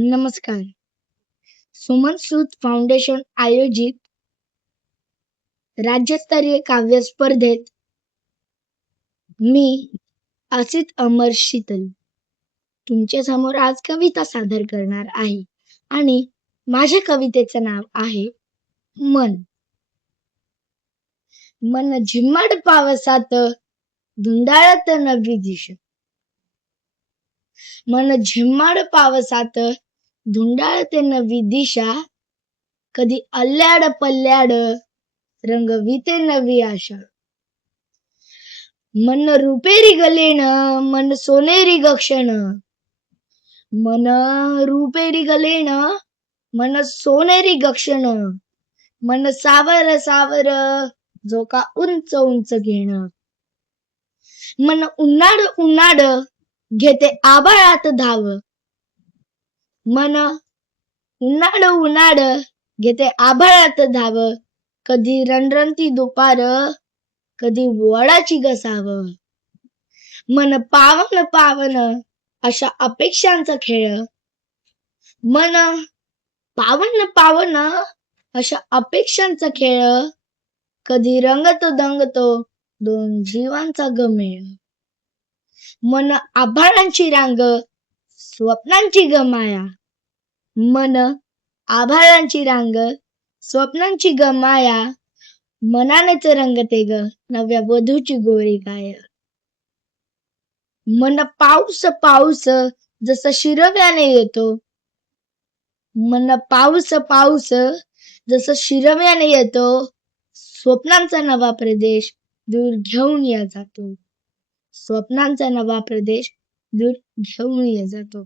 नमस्कार. सुमन सूद फाउंडेशन आयोजित राज्यस्तरीय काव्य स्पर्धेत मी असित अमर शीतल तुमच्या समोर आज कविता सादर करणार आहे आणि माझ्या कवितेचं नाव आहे मन. मन झिम्मड पावसात धुंडाळत नवी दिशा. मन झिम्मड पावसात धुंडाळते नवी दिशा. कधी अल्ल्याड पल्ल्याड रंगविते नवी आशा. मन रुपेरी गलेन मन सोनेरी गक्षण. मन रुपेरी गलेन मन सोनेरी गक्षण. मन सावर सावर झोका उंच उंच घेण. मन उन्हाड उन्हाड घेते आभाळात धाव. मन उन्हाड उन्हाड घेते आभाळात धाव. कधी रणरणती दुपार कधी वडाची घसाव. मन पावन पावन अशा अपेक्षांचा खेळ. मन पावन पावन अशा अपेक्षांचा खेळ. कधी रंगतो दंगतो दोन जीवांचा गमेळ. मन आभाळांची रांग स्वप्नांची गमाया. मन आभाळांची रांग स्वप्नांची गमाया. मनानेच रंगते ग नव्या वधूची गोरी गाय. मन पाऊस पाऊस जसा शिरव्याने येतो. मन पाऊस पाऊस जसा शिरव्याने येतो. स्वप्नांचा नवा प्रदेश दूर घेऊन या जातो. स्वप्नांचा नवा प्रदेश दूर घेऊन या जातो.